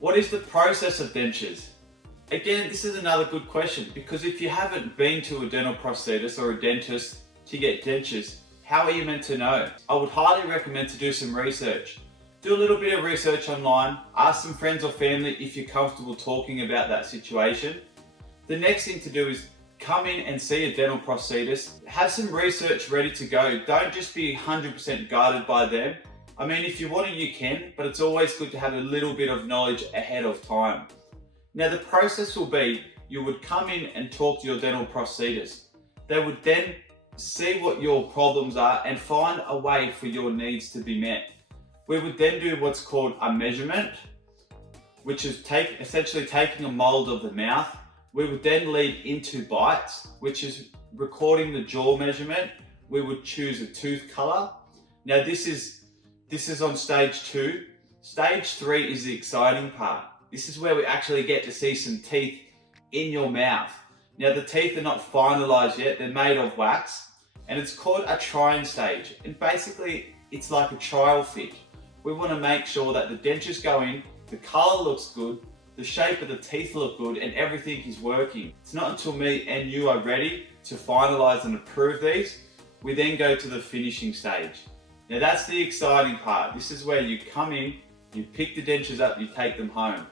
What is the process of dentures? Again, this is another good question, because if you haven't been to a dental prosthetist or a dentist to get dentures, how are you meant to know? I would highly recommend to do some research. Do a little bit of research online, ask some friends or family if you're comfortable talking about that situation. The next thing to do is come in and see a dental prosthetist. Have some research ready to go. Don't just be 100% guided by them. I mean, if you want to, you can, but it's always good to have a little bit of knowledge ahead of time. Now, the process will be, you would come in and talk to your dental prosthetist. They would then see what your problems are and find a way for your needs to be met. We would then do what's called a measurement, which is essentially taking a mold of the mouth. We would then lead into bites, which is recording the jaw measurement. We would choose a tooth color. Now this is on stage 2. Stage 3 is the exciting part. This is where we actually get to see some teeth in your mouth. Now the teeth are not finalized yet, they're made of wax, and it's called a trying stage. And basically it's like a trial fit. We want to make sure that the dentures go in, the color looks good, the shape of the teeth look good, and everything is working. It's not until me and you are ready to finalize and approve these, we then go to the finishing stage. Now that's the exciting part. This is where you come in, you pick the dentures up, you take them home.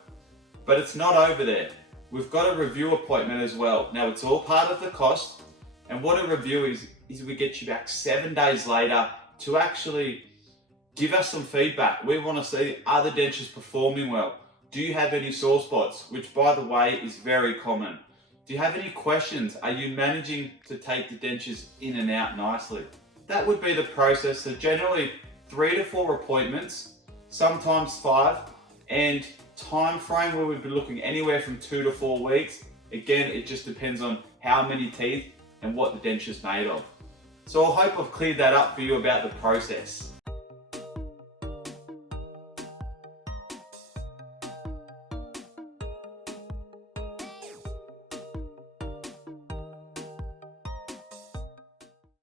But it's not over there. We've got a review appointment as well. Now it's all part of the cost, and what a review is we get you back 7 days later to actually give us some feedback. We want to see, are the dentures performing well? Do you have any sore spots? Which, by the way, is very common. Do you have any questions? Are you managing to take the dentures in and out nicely? That would be the process. So generally 3 to 4 appointments, sometimes 5, and time frame we would be looking anywhere from 2 to 4 weeks. Again, it just depends on how many teeth and what the denture is made of. So I hope I've cleared that up for you about the process.